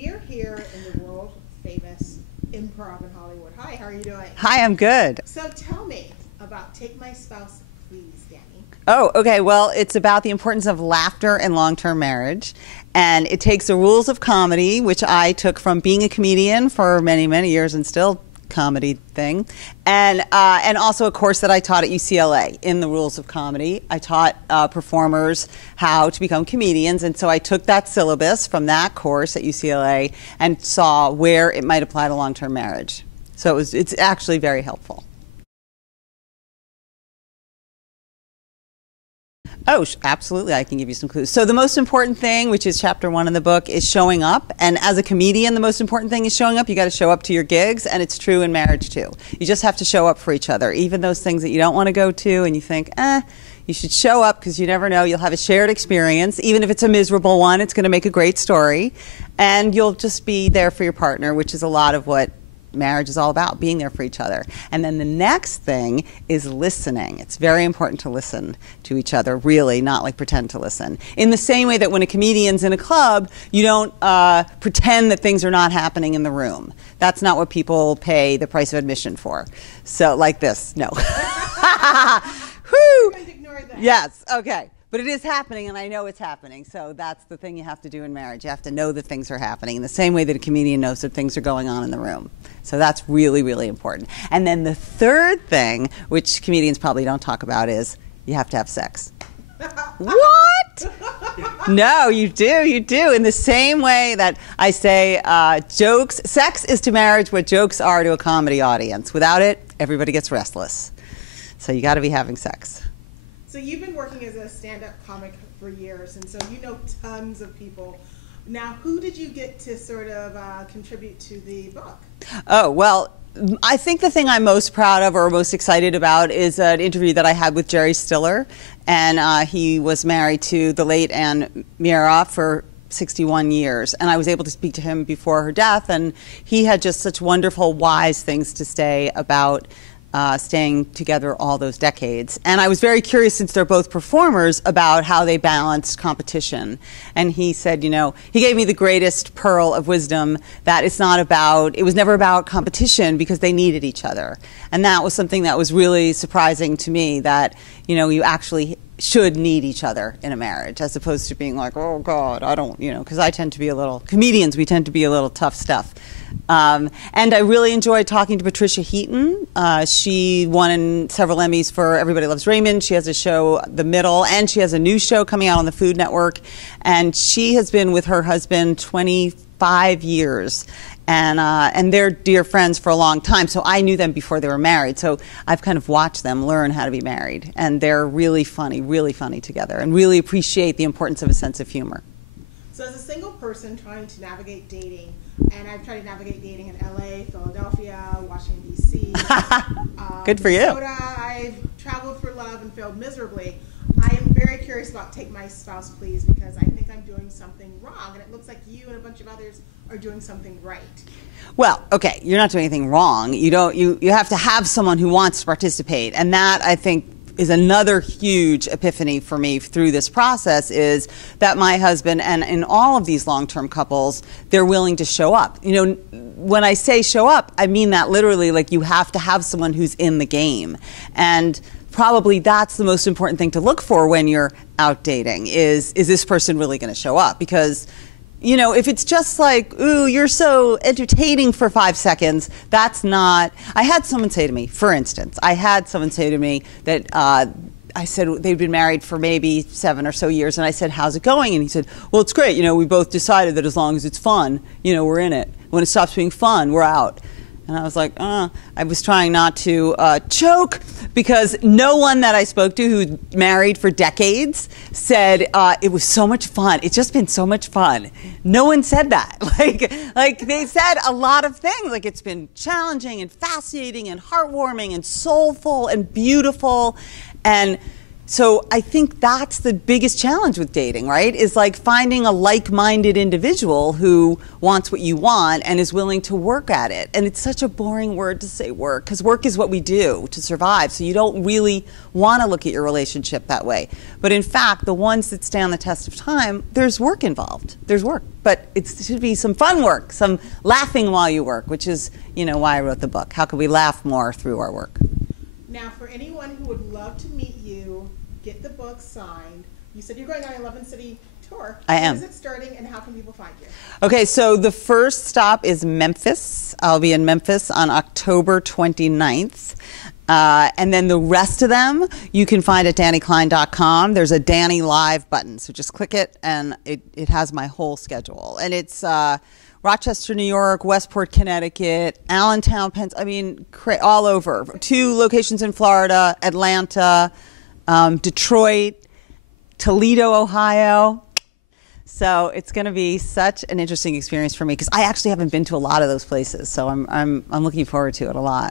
we are here in the world famous Improv in Hollywood. Hi, how are you doing? Hi, I'm good. So tell me about Take My Spouse, Please, Dani. Oh, okay. Well, it's about the importance of laughter in long-term marriage. And it takes the rules of comedy, which I took from being a comedian for many, many years and still comedy thing. And also a course that I taught at UCLA in the rules of comedy. I taught performers how to become comedians. And so I took that syllabus from that course at UCLA and saw where it might apply to long-term marriage. So it's actually very helpful. Oh, absolutely. I can give you some clues. So the most important thing, which is chapter 1 in the book, is showing up. And as a comedian, the most important thing is showing up. You got to show up to your gigs, and it's true in marriage too. You just have to show up for each other. Even those things that you don't want to go to and you think, you should show up because you never know. You'll have a shared experience. Even if it's a miserable one, it's going to make a great story. And you'll just be there for your partner, which is a lot of what marriage is all about, being there for each other. And then the next thing is listening. It's very important to listen to each other, really, not like pretend to listen. In the same way that when a comedian's in a club, you don't pretend that things are not happening in the room. That's not what people pay the price of admission for. So like this, no. Whew. Yes, okay. But it is happening, and I know it's happening. So that's the thing you have to do in marriage. You have to know that things are happening in the same way that a comedian knows that things are going on in the room. So that's really, really important. And then the third thing, which comedians probably don't talk about, is you have to have sex. What? No, you do. You do. In the same way that I say sex is to marriage what jokes are to a comedy audience. Without it, everybody gets restless. So you got to be having sex. So you've been working as a stand-up comic for years, and so you know tons of people. Now, who did you get to sort of contribute to the book? Oh, well, I think the thing I'm most proud of or most excited about is an interview that I had with Jerry Stiller. And he was married to the late Anne Mearoff for 61 years. And I was able to speak to him before her death. And he had just such wonderful, wise things to say about staying together all those decades. And I was very curious, since they're both performers, about how they balanced competition. And he said, you know, he gave me the greatest pearl of wisdom, that it was never about competition, because they needed each other. And that was something that was really surprising to me, that, you know, you actually should need each other in a marriage, as opposed to being like, oh God, I don't, you know, because I tend to be comedians, we tend to be a little tough stuff. And I really enjoyed talking to Patricia Heaton. She won several Emmys for Everybody Loves Raymond. She has a show, The Middle, and she has a new show coming out on the Food Network. And she has been with her husband 25 years. And they're dear friends for a long time. So I knew them before they were married. So I've kind of watched them learn how to be married. And they're really funny together, and really appreciate the importance of a sense of humor. So as a single person trying to navigate dating, and I've tried to navigate dating in LA, Philadelphia, Washington, D.C. Good for you. Minnesota, I've traveled for love and failed miserably. I am very curious about Take My Spouse, Please, because I think I'm doing something wrong, and it looks like you and a bunch of others are doing something right. Well, okay, you're not doing anything wrong. You have to have someone who wants to participate, and that, I think, is another huge epiphany for me through this process, is that my husband, and in all of these long-term couples, they're willing to show up. You know, when I say show up, I mean that literally, like, you have to have someone who's in the game. And probably that's the most important thing to look for when you're out dating, is this person really going to show up? Because, you know, if it's just like, ooh, you're so entertaining for 5 seconds, that's not. I had someone say to me, for instance, that I said they'd been married for maybe 7 or so years, and I said, how's it going? And he said, well, it's great. You know, we both decided that as long as it's fun, you know, we're in it. When it stops being fun, we're out. And I was like, I was trying not to choke, because no one that I spoke to who married for decades said it was so much fun. It's just been so much fun. No one said that. Like they said a lot of things. Like, it's been challenging and fascinating and heartwarming and soulful and beautiful. And So I think that's the biggest challenge with dating, right? Is like finding a like-minded individual who wants what you want and is willing to work at it. And it's such a boring word to say work, because work is what we do to survive. So you don't really want to look at your relationship that way. But in fact, the ones that stand the test of time, there's work involved. There's work. But it should be some fun work, some laughing while you work, which is, you know, why I wrote the book. How can we laugh more through our work? Now, for anyone who would love to meet you, get the book signed. You said you're going on an 11-city tour. I am. When is it starting, and how can people find you? Okay, so the first stop is Memphis. I'll be in Memphis on October 29th. And then the rest of them you can find at daniklein.com. There's a Dani Live button, so just click it, and it has my whole schedule. And it's Rochester, New York, Westport, Connecticut, Allentown, all over. 2 locations in Florida, Atlanta, Detroit, Toledo, Ohio. So it's going to be such an interesting experience for me, because I actually haven't been to a lot of those places. So I'm looking forward to it a lot.